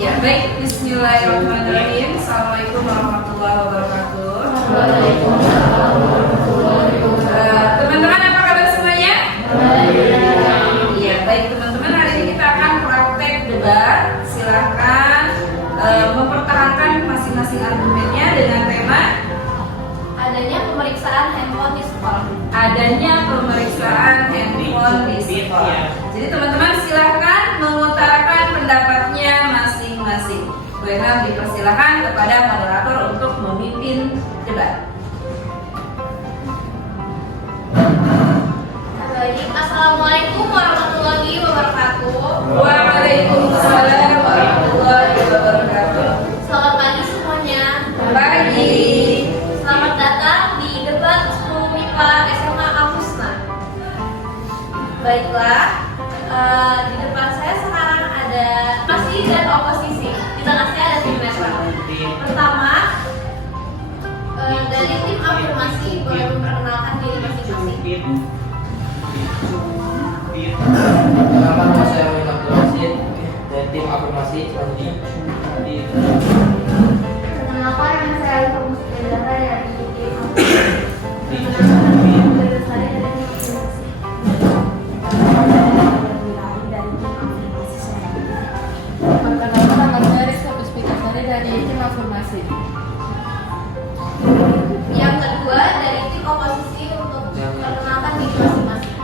Ya, baik. Bismillahirrahmanirrahim. Assalamualaikum warahmatullahi wabarakatuh. Waalaikumsalam warahmatullahi wabarakatuh. Teman-teman, apa kabar semuanya? Iya, baik teman-teman. Hari ini kita akan praktek debat. Silahkan mempertahankan masing-masing argumennya dengan tema Adanya pemeriksaan handphone di sekolah. adanya pemeriksaan handphone di sekolah. Jadi teman-teman silahkan mengutarakan pendapatnya masing-masing. Boleh dipersilahkan kepada moderator untuk memimpin debat. Baik, Assalamualaikum warahmatullahi wabarakatuh. Waalaikumsalam warahmatullahi wabarakatuh. Selamat pagi semuanya. Pagi. Selamat datang di debat 10 MIPA SMA Al-Husna. Baiklah, di depan saya sekarang ada masih dan oposisi. Di tengah saya ada tim netral. Pertama, dari tim afirmasi boleh memperkenalkan diri masing-masing. Nama saya Abdul Rashid dari tim afirmasi selanjutnya. Perkenalkan, nama saya Alifah Muslidah dari tim Perkenalkan, nama saya Rizka Puspitasari dari tim afirmasi. Yang kedua dari tim oposisi untuk memperkenalkan diri masing-masing.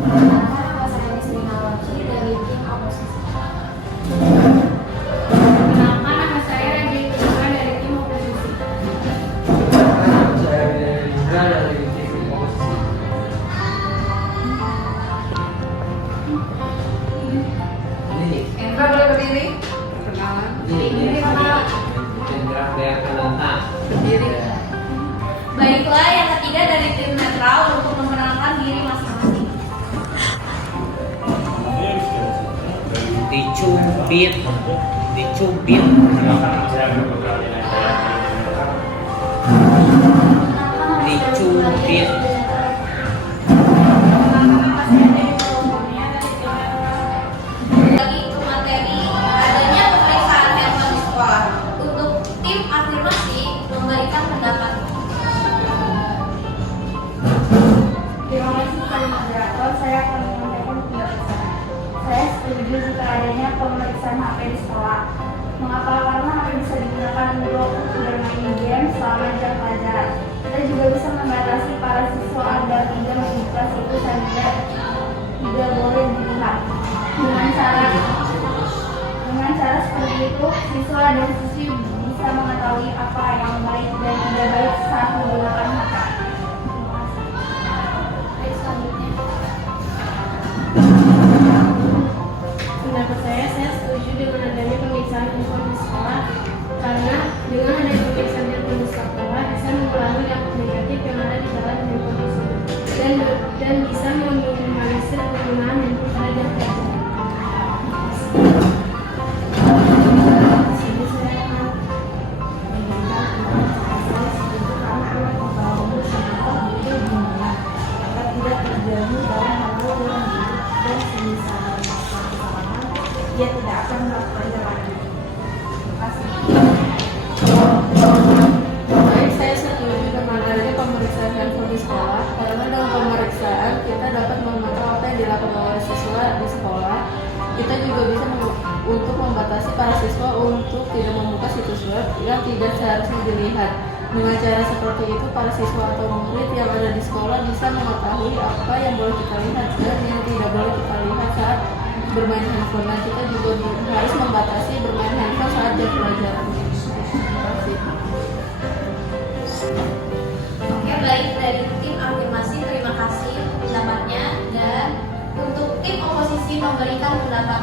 Perkenalkan, nama saya Nisrina Laki dari tim oposisi. Perkenalkan, nama saya Raja Indra dari tim oposisi. Saya Indra dari tim oposisi. Ini Endra boleh berdiri? Perkenalan. Indra dari Kananta. Berdiri. Baiklah, yang ketiga dari tim netral untuk memperkenalkan diri masing-masing. Dicubit. Dicubit. Lagi ke materi adanya pemeriksaan handphone di sekolah. Untuk tim afirmasi memberikan pendapat. Terima kasih kepada moderator, saya akan menyampaikan pendapat saya. Saya setuju jika adanya pemeriksaan HP di sekolah. Mengapa? Karena HP bisa digunakan untuk bermain game selama jam pelajaran. Kita juga bisa membatasi para siswa agar tidak membuka situs yang tidak boleh dilihat. Dengan cara seperti itu, siswa dan siswi bisa mengetahui apa yang baik dan tidak baik saat menggunakan HP. Terima kasih. Baik, selanjutnya. Pendapat saya setuju dengan adanya pemeriksaan handphone di sekolah karena dengan adanya pemeriksaan handphone di sekolah bisa mengurangi dampak negatif yang ada di dalam handphone tersebut dan bisa meminimalisir penggunaan handphone pada jam pelajaran. Di sini saya akan memberikan pendapat saya setuju karena anak membangun semangat itu dunia agar tidak terjadi dalam hal-hal yang buruk dan semisal kesalahan dia tidak akan melakukannya lagi. Terima kasih. Baik, saya setuju dengan adanya pemeriksaan handphone di sekolah karena dalam pemeriksaan kita dapat memantau apa yang dilakukan oleh siswa di sekolah. Kita juga bisa untuk membatasi para siswa untuk tidak membuka situs web yang tidak seharusnya dilihat. Dengan cara seperti itu, para siswa atau murid yang ada di sekolah bisa mengetahui apa yang boleh kita lihat dan yang tidak boleh kita lihat saat bermain handphone. Dan kita juga harus membatasi bermain handphone saat jam pelajaran. Terima kasih. Oke, baik dari tim afirmasi terima kasih pendapatnya dan untuk tim oposisi memberikan pendapat.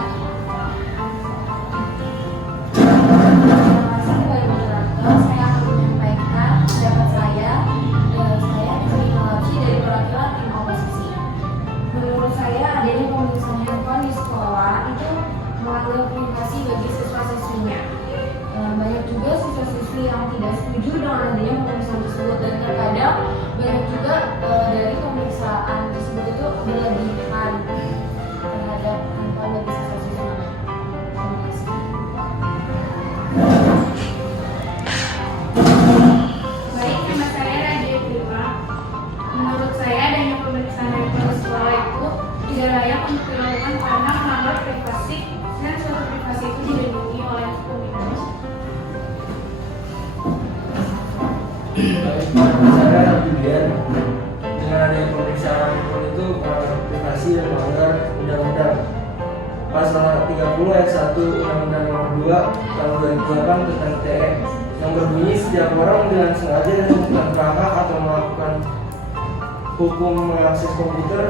Terima kasih kepada moderator, saya akan menyampaikan pendapat saya. Saya Nisrina Laki dari perwakilan tim oposisi. Menurut saya adanya pemeriksaan handphone di sekolah itu mengandung privasi bagi siswa-siswinya. Banyak juga siswa-siswi yang tidak setuju dengan adanya pemeriksaan tersebut dan terkadang banyak juga dari pemeriksaan tersebut itu berlebihan terhadap handphone bagi siswa-siswi. dilakukan karena menganggap privasi dan suatu privasi itu dilindungi oleh hukum Indonesia. Saya Julian, dengan adanya pemeriksaan itu melanggar privasi dan melanggar undang-undang. Pasal 30 ayat 1 Undang-Undang Nomor 2 Tahun 2008 tentang ITE yang berbunyi setiap orang dengan sengaja dan bukan kerangka atau melakukan hukum mengakses komputer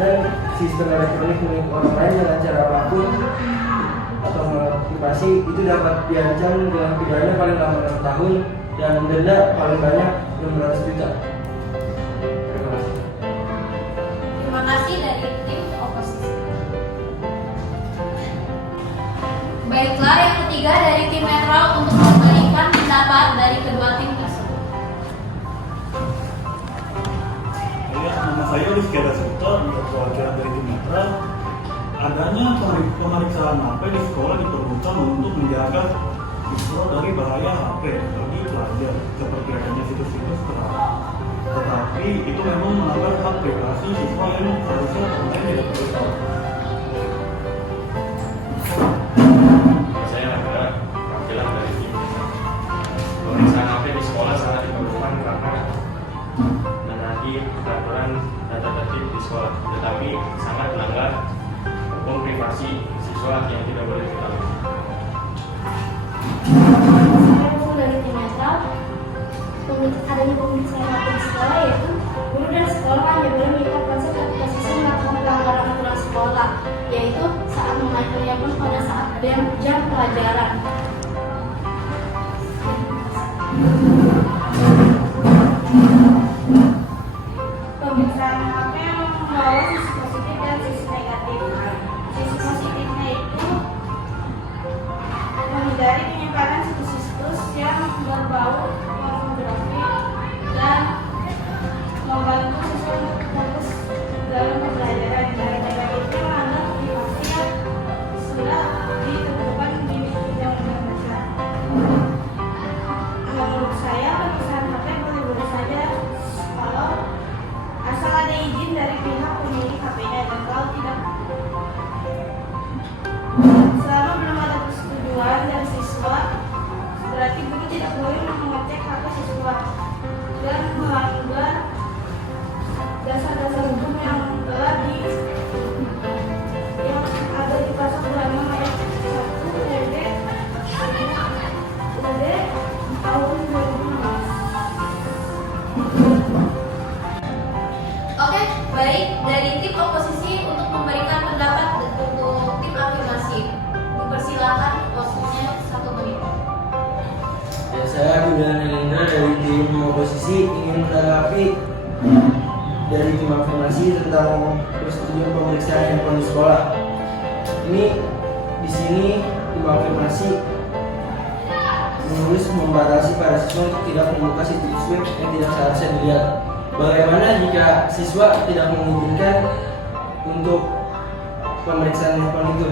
dan sistem elektronik milik orang lain dengan cara apapun atau privasi itu dapat diancam dengan pidana paling lama 6 tahun dan denda paling banyak 600 juta. Terima kasih. Terima kasih dari tim oposisi. Baiklah, yang ketiga dari tim netral untuk memberikan pendapat dari kedua tim tersebut. Ya, nama saya Rizky Adasuta, untuk perwakilan dari tim netral. Adanya pemeriksaan HP di sekolah diperlukan untuk menjaga siswa dari bahaya HP bagi pelajar, seperti adanya situs-situs terlarang. Tetapi itu memang melanggar hak privasi siswa yang seharusnya pemain tidak perlu tahu. Saya adalah perwakilan dari tim netral. Pemeriksaan HP di sekolah sangat diperlukan karena menaati peraturan data tertib di sekolah, tetapi sangat melanggar hukum privasi siswa yang tidak boleh diketahui. Saya usul dari tim netral, adanya pemeriksaan HP di sekolah yaitu guru dan sekolah hanya boleh melihat konsep ketika siswa melakukan pelanggaran aturan sekolah, yaitu saat memakai handphone pada saat jam pelajaran. Pemeriksaan HP membawa sisi positif dan sisi negatif. Sisi positifnya itu menghindari penyebaran situs-situs yang berbau pornografi dan membantu siswa untuk fokus dalam pembelajaran. Dari negatifnya melanggar privasi yang sudah ditentukan di Undang-Undang Dasar. Menurut saya pemeriksaan HP boleh-boleh saja kalau asal ada izin dari pihak pemilik HP-nya, dan kalau tidak, selama belum ada persetujuan dari siswa, berarti guru tidak boleh mengecek HP siswa dan melanggar dasar-dasar hukum yang telah yang ada di pasal 26 ayat 1 UUD tahun 2016. Oke, baik, dari tim oposisi untuk memberikan pendapat untuk tim afirmasi. Dipersilakan waktunya 1 menit. Ya, saya Julian Helendra dari tim oposisi ingin menanggapi dari tim afirmasi tentang persetujuan pemeriksaan handphone di sekolah. Ini di sini tim afirmasi menulis membatasi para siswa untuk tidak membuka situs web yang tidak seharusnya dilihat. Bagaimana jika siswa tidak mengizinkan untuk pemeriksaan handphone itu?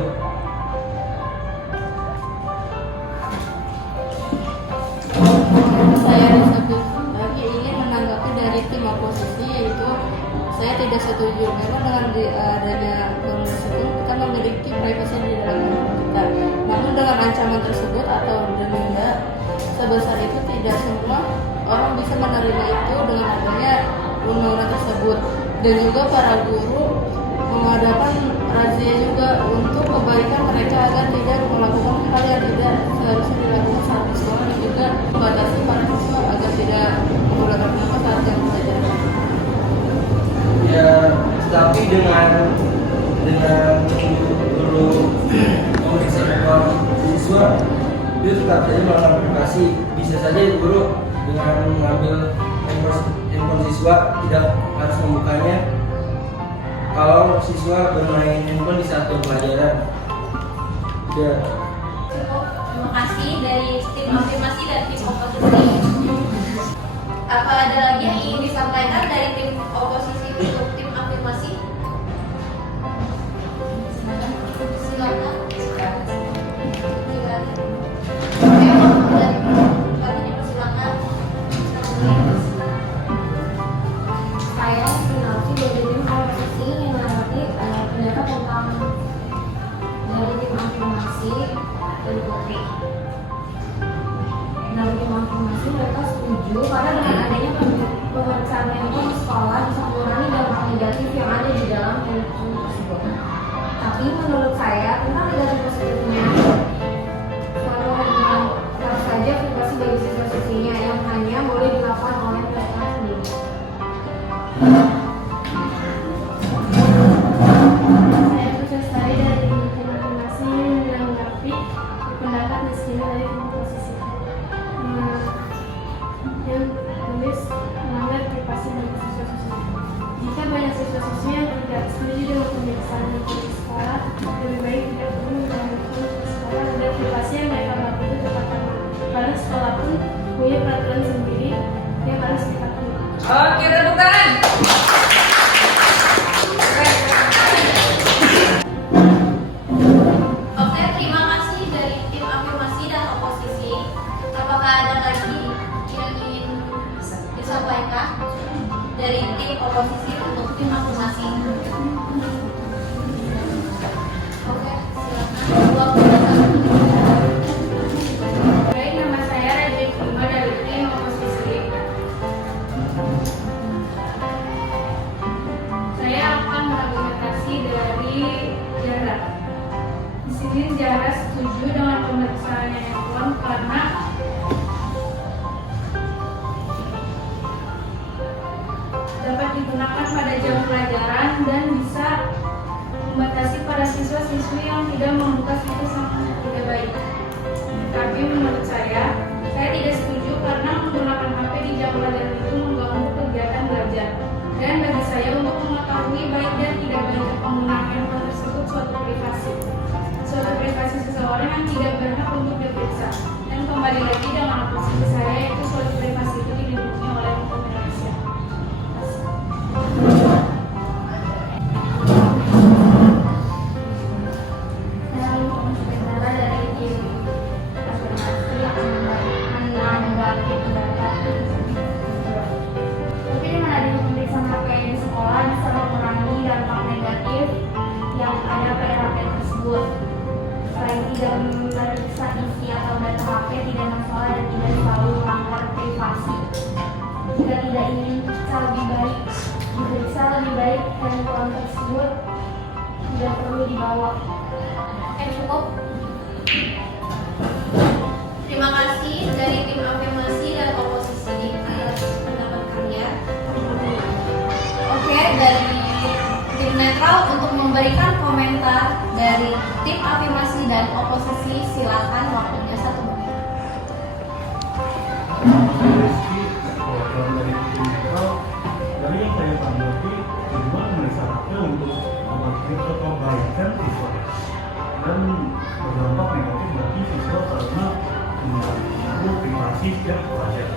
Saya ingin menanggapi dari tim oposisi, yaitu saya tidak setuju. Memang dengan adanya pemeriksaan itu kita memiliki privasi di dalam handphone kita. Namun dengan ancaman tersebut atau denda sebesar itu, tidak semua orang bisa menerima itu dengan adanya undang-undang tersebut. Dan juga para guru mengadakan razia juga untuk kebaikan mereka agar tidak melakukan hal yang tidak seharusnya dilakukan saat di sekolah, dan juga membatasi para siswa agar tidak menggunakan apa saat jam pelajaran. Ya, tapi dengan guru memeriksa handphone siswa, itu tetap saja melanggar privasi. Bisa saja guru dengan mengambil handphone siswa tidak harus membukanya kalau siswa bermain handphone di saat pelajaran. Ya. Terima kasih dari tim afirmasi dan tim oposisi. Apa ada lagi yang ingin disampaikan dari tim oposisi untuk tim afirmasi? Silakan. Saya Sinalsi dari tim oposisi yang menanggapi pendapat setuju karena dengan adanya pemeriksaan handphone di sekolah bisa mengurangi dampak negatif yang ada di dalam handphone tersebut. Tapi menurut saya tentang negatif positifnya, suatu handphone harus saja privasi bagi siswa-siswinya yang hanya boleh dilakukan oleh mereka sendiri. Saya Putri Sari dari Informasi menanggapi pendapat di sini dari komposisi. Yang tulis melanggar privasi bagi siswa-siswi. Jika banyak siswa-siswi yang tidak setuju dengan pemeriksaan di sekolah, lebih baik tidak perlu menjalankan di sekolah agar privasi yang mereka lakukan itu tetap aman. Karena sekolah pun punya peraturan sendiri yang harus dipatuhi. Oke, tepuk tangan. Oke, terima kasih dari tim afirmasi dan oposisi. Apakah ada lagi yang ingin disampaikan dari tim oposisi untuk tim afirmasi? Oke, silakan. Waktu Baik, nama saya Raja Prima dari tim oposisi. Saya akan menargumentasi dari Jara. Di sini Jara setuju dengan pemeriksaan handphone karena dapat digunakan pada jam pelajaran dan bisa membatasi para siswa-siswi yang tidak membuka situs yang tidak baik. Tapi menurut saya tidak setuju karena menggunakan HP di jam pelajaran itu mengganggu kegiatan belajar. Dan bagi saya untuk mengetahui baik dan tidak baiknya penggunaan handphone tersebut suatu privasi seseorang yang tidak berhak untuk diperiksa. Dan kembali lagi dengan posisi saya yaitu suatu privasi itu dilindungi oleh hukum Indonesia. Saya sementara dari tim afirmasi menanggapi pendapat tapi dengan adanya pemeriksaan HP di sekolah bisa mengurangi dampak negatif yang ada pada HP tersebut. Selain tidak memeriksa isi atau data HP tidak masalah dan tidak selalu melanggar privasi. Jika tidak ingin diperiksa lebih baik handphone tersebut tidak perlu dibawa. Oke, cukup. Terima kasih dari tim afirmasi dan oposisi atas pendapat kalian. Oke, dari tim netral untuk memberikan komentar dari tim afirmasi dan oposisi, silakan, waktunya 1 menit. Rizky, kalau dari tim netral, dari yang saya tanggapi, tujuan pemeriksaan HP untuk kebaikan siswa dan berdampak negatif bagi siswa karena mengganggu privasi setiap pelajar.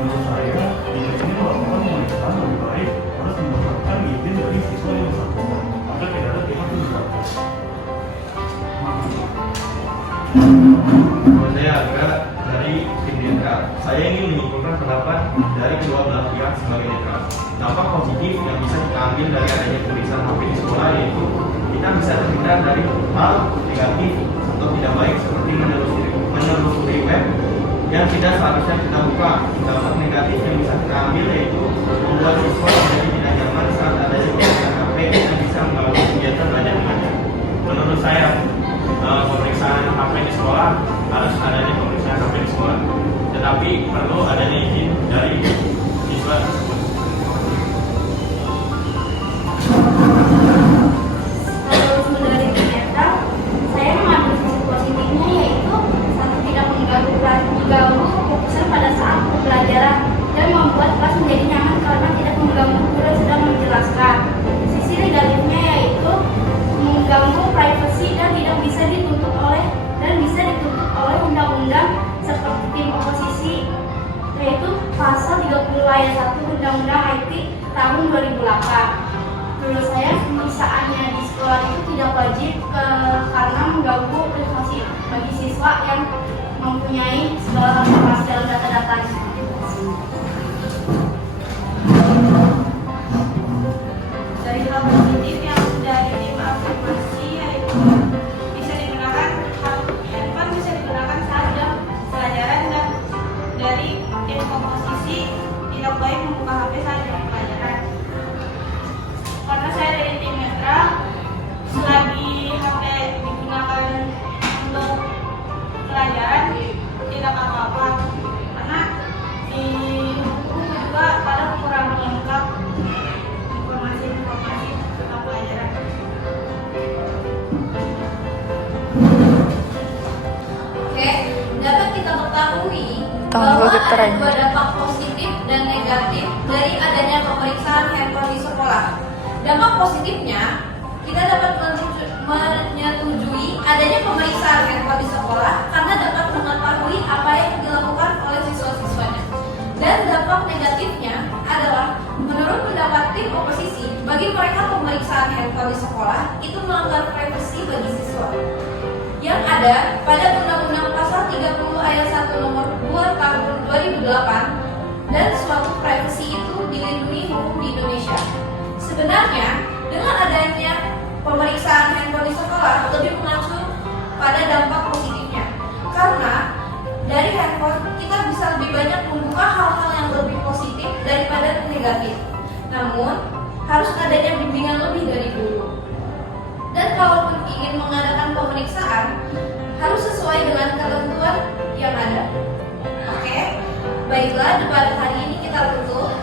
Menurut saya, jika ini melakukan pemeriksaan lebih baik harus mendapatkan izin dari siswa yang bersangkutan agar tidak ada pihak yang dilakukan. Saya Angga dari tim netral. Saya ingin menyimpulkan pendapat dari kedua belah pihak sebagai netral. Dampak positif yang bisa kita ambil dari adanya pemeriksaan HP di sekolah yaitu kita bisa terhindar dari hal negatif atau tidak baik seperti menelusuri web yang tidak seharusnya kita buka. Dampak negatif yang bisa kita ambil yaitu membuat siswa menjadi tidak nyaman saat adanya pemeriksaan HP yang bisa mengganggu kegiatan belajar mengajar. Menurut saya, pemeriksaan HP di sekolah harus adanya pemeriksaan HP di sekolah, tetapi perlu adanya izin dari siswa tersebut. Kalau dari tim netral, saya mengambil sisi positifnya yaitu satu, tidak mengganggu fokusan pada saat pembelajaran dan membuat kelas menjadi nyaman karena tidak mengganggu bahwa ada dua dampak positif dan negatif dari adanya pemeriksaan handphone di sekolah. Dampak positifnya, kita dapat menyetujui adanya pemeriksaan handphone di sekolah karena dapat mengetahui apa yang dilakukan oleh siswa-siswanya. Dan dampak negatifnya adalah, menurut pendapat tim oposisi, bagi mereka pemeriksaan handphone di sekolah itu melanggar privasi bagi siswa. Yang ada pada Undang-Undang Pasal 30 Ayat 1 Nomor 2 Tahun 2008 dan suatu privasi itu dilindungi hukum di Indonesia. Sebenarnya dengan adanya pemeriksaan handphone di sekolah lebih mengacu pada dampak positifnya, karena dari handphone kita bisa lebih banyak membuka hal-hal yang lebih positif daripada negatif. Namun harus adanya bimbingan lebih dari dulu. Dan kalaupun ingin mengadakan pemeriksaan, harus sesuai dengan ketentuan yang ada. Oke, baiklah, debat hari ini kita tutup.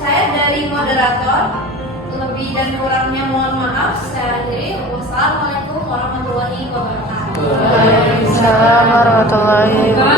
Saya dari moderator, lebih dan kurangnya mohon maaf. Saya akhiri. Wassalamualaikum warahmatullahi wabarakatuh. Waalaikumsalam warahmatullahi wabarakatuh.